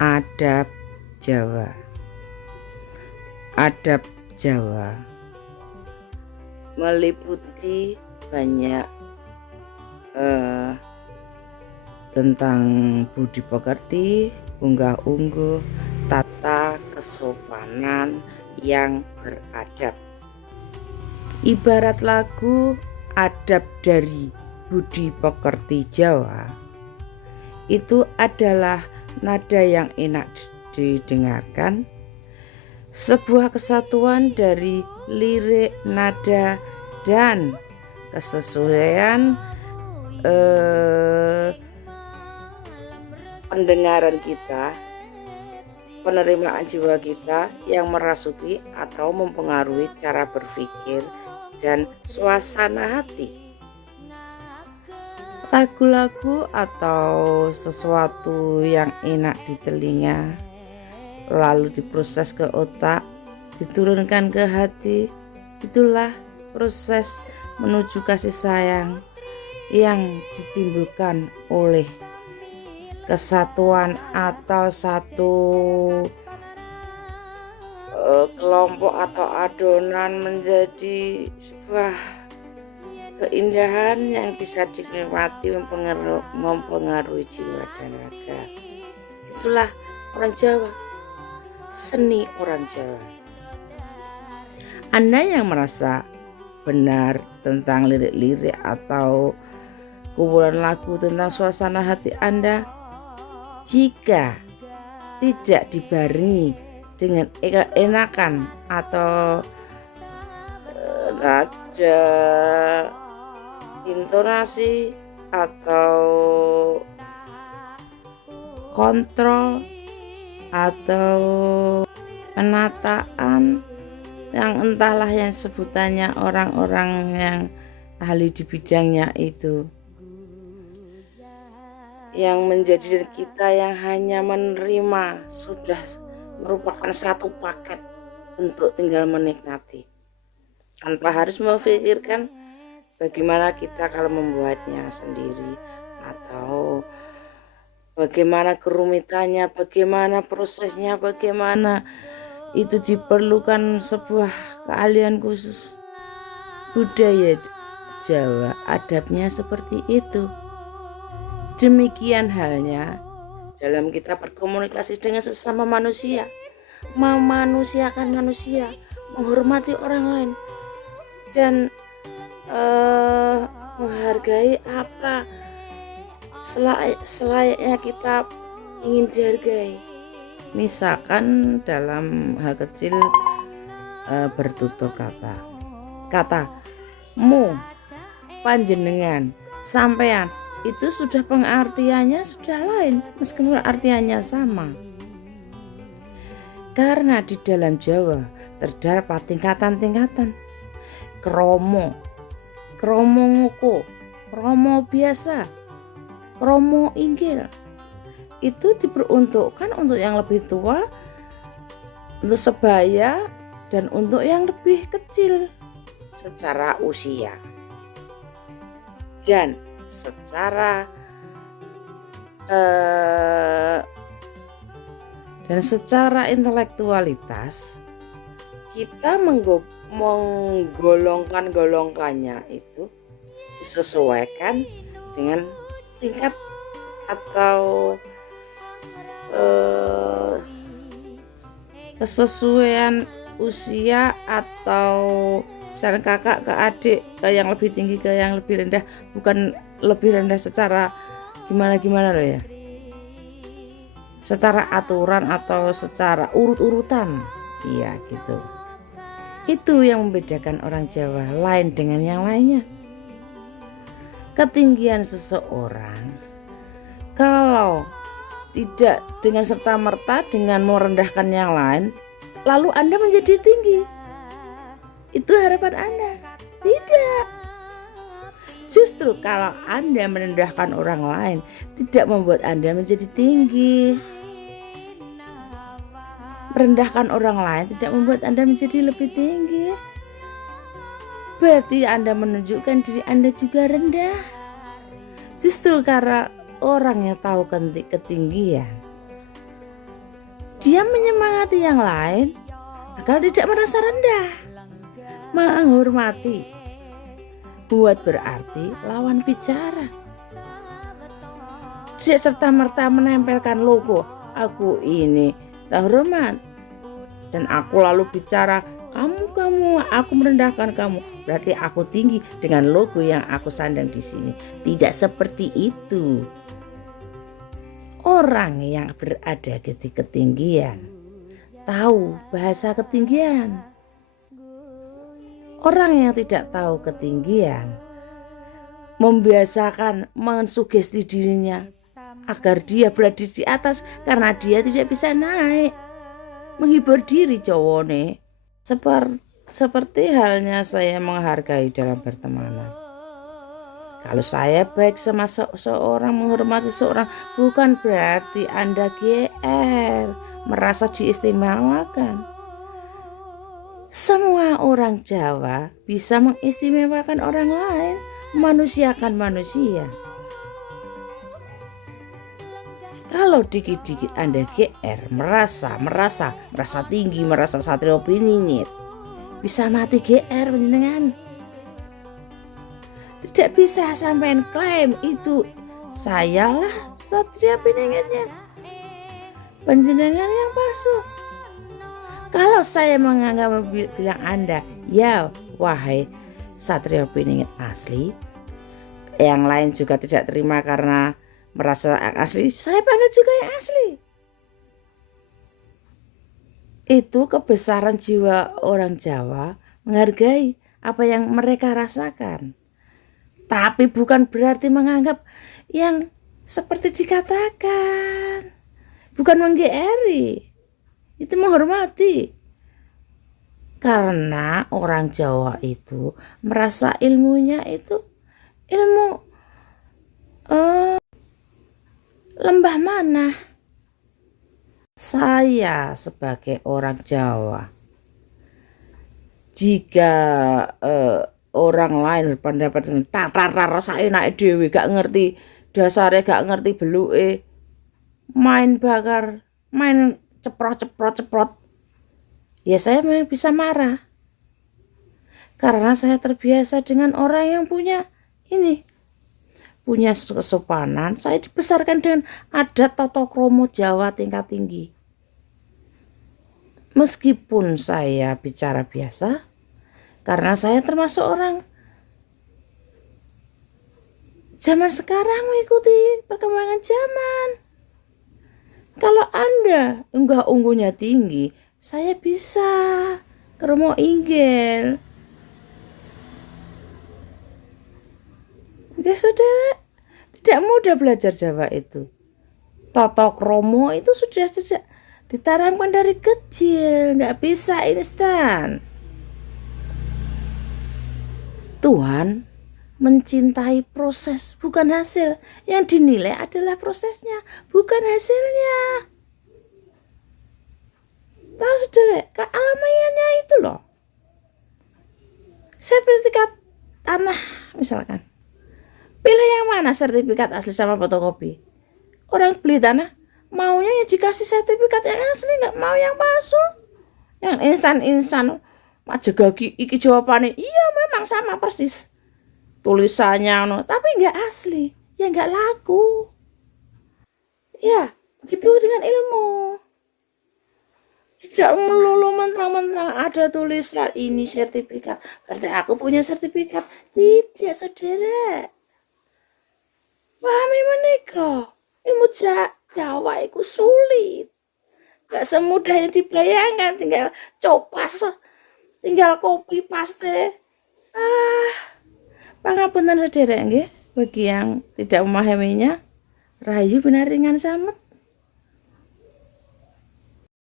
Adab Jawa. Adab Jawa meliputi banyak tentang budi pekerti, unggah-ungguh, tata kesopanan yang beradab. Ibarat lagu adab dari budi pekerti Jawa itu adalah nada yang enak didengarkan, sebuah kesatuan dari lirik, nada, dan kesesuaian pendengaran kita, penerimaan jiwa kita yang merasuki atau mempengaruhi cara berpikir dan suasana hati. Lagu-lagu atau sesuatu yang enak di telinga lalu diproses ke otak, diturunkan ke hati, itulah proses menuju kasih sayang yang ditimbulkan oleh kesatuan atau satu kelompok atau adonan menjadi sebuah keindahan yang bisa dinikmati, mempengaruhi jiwa dan raga. Itulah orang Jawa, seni orang Jawa. Anda yang merasa benar tentang lirik-lirik atau kumpulan lagu tentang suasana hati Anda, jika tidak dibarengi dengan enakan atau nada, intonasi atau kontrol atau penataan yang entahlah yang sebutannya orang-orang yang ahli di bidangnya itu, yang menjadi kita yang hanya menerima sudah merupakan satu paket untuk tinggal menikmati tanpa harus memikirkan bagaimana kita kalau membuatnya sendiri atau bagaimana kerumitannya, bagaimana prosesnya, bagaimana itu diperlukan sebuah keahlian khusus. Budaya Jawa adabnya seperti itu. Demikian halnya dalam kita berkomunikasi dengan sesama manusia, memanusiakan manusia, menghormati orang lain, dan menghargai apa selayaknya kita ingin dihargai. Misalkan dalam hal kecil bertutur kata mu, panjenengan, sampean, itu sudah pengertiannya sudah lain meskipun artiannya sama. Karena di dalam Jawa terdapat tingkatan-tingkatan. Kromo, kromo ngoko, kromo biasa, kromo inggil. Itu diperuntukkan untuk yang lebih tua, untuk sebaya, dan untuk yang lebih kecil secara usia. Dan secara intelektualitas kita menggolongkannya itu disesuaikan dengan tingkat atau kesesuaian usia, atau misalnya kakak ke adik, ke yang lebih tinggi ke yang lebih rendah, bukan lebih rendah secara gimana loh ya, secara aturan atau secara urut-urutan, iya gitu. Itu yang membedakan orang Jawa lain dengan yang lainnya. Ketinggian seseorang kalau tidak dengan serta-merta dengan merendahkan yang lain lalu Anda menjadi tinggi, itu harapan Anda. Tidak. Justru kalau Anda merendahkan orang lain tidak membuat Anda menjadi tinggi. Merendahkan orang lain tidak membuat Anda menjadi lebih tinggi. Berarti Anda menunjukkan diri Anda juga rendah. Justru karena orang yang tahu ketinggian Dia menyemangati yang lain agar tidak merasa rendah. Menghormati buat berarti lawan bicara. Tidak serta-merta menempelkan logo aku ini terhormat dan aku lalu bicara kamu, aku merendahkan kamu, berarti aku tinggi dengan logo yang aku sandang di sini. Tidak seperti itu. Orang yang berada di ketinggian tahu bahasa ketinggian. Orang yang tidak tahu ketinggian membiasakan mensugesti dirinya agar dia berada di atas karena dia tidak bisa naik. Menghibur diri cowone. Seperti halnya saya menghargai dalam pertemanan. Kalau saya baik sama seorang, menghormati seorang, bukan berarti Anda GR, merasa diistimewakan. Semua orang Jawa bisa mengistimewakan orang lain, manusiakan manusia. Kalau dikit-dikit Anda GR, merasa tinggi, merasa satrio piningit, bisa mati GR panjenengan. Tidak bisa sampai klaim itu sayalah satria piningitnya. Panjenengan yang palsu. Kalau saya bilang Anda, ya wahai satria piningit asli, yang lain juga tidak terima karena merasa asli, saya panggil juga yang asli. Itu kebesaran jiwa orang Jawa menghargai apa yang mereka rasakan. Tapi bukan berarti menganggap yang seperti dikatakan. Bukan menggeeri. Itu menghormati. Karena orang Jawa itu merasa ilmunya itu ilmu lembah mana. Saya sebagai orang Jawa, jika orang lain berpendapat dengan rasa enak dewi, gak ngerti dasarnya, gak ngerti beluke, main bakar, main ceprot, ya saya memang bisa marah. Karena saya terbiasa dengan orang yang punya kesopanan. Saya dibesarkan dengan adat tata krama Jawa tingkat tinggi. Meskipun saya bicara biasa, karena saya termasuk orang zaman sekarang mengikuti perkembangan zaman. Kalau Anda unggah-ungguhnya tinggi, saya bisa kromo inggil. Ya saudara, tidak mudah belajar Jawa itu. Tata kromo itu sudah ditanamkan dari kecil, nggak bisa instan. Tuhan mencintai proses, bukan hasil. Yang dinilai adalah prosesnya, bukan hasilnya. Tahu saudara, kealamiannya itu loh. Sertifikat tanah misalkan. Pilih yang mana, sertifikat asli sama fotokopi? Orang beli tanah maunya yang dikasih sertifikat yang asli, nggak mau yang palsu. Yang instan-instan. Majegagi iki jawabannya, iya memang sama persis tulisannya, tapi nggak asli, ya nggak laku. Ya begitu dengan ilmu. Tidak melulu mentang-mentang ada tulisan ini sertifikat berarti aku punya sertifikat. Tidak saudara. Pahami menika, ilmu Jawa itu sulit, gak semudah yang dibayangkan. Tinggal copas, tinggal copy paste. Pangapunten saudara nggih, bagi yang tidak memahaminya, rahayu benar ringan samet.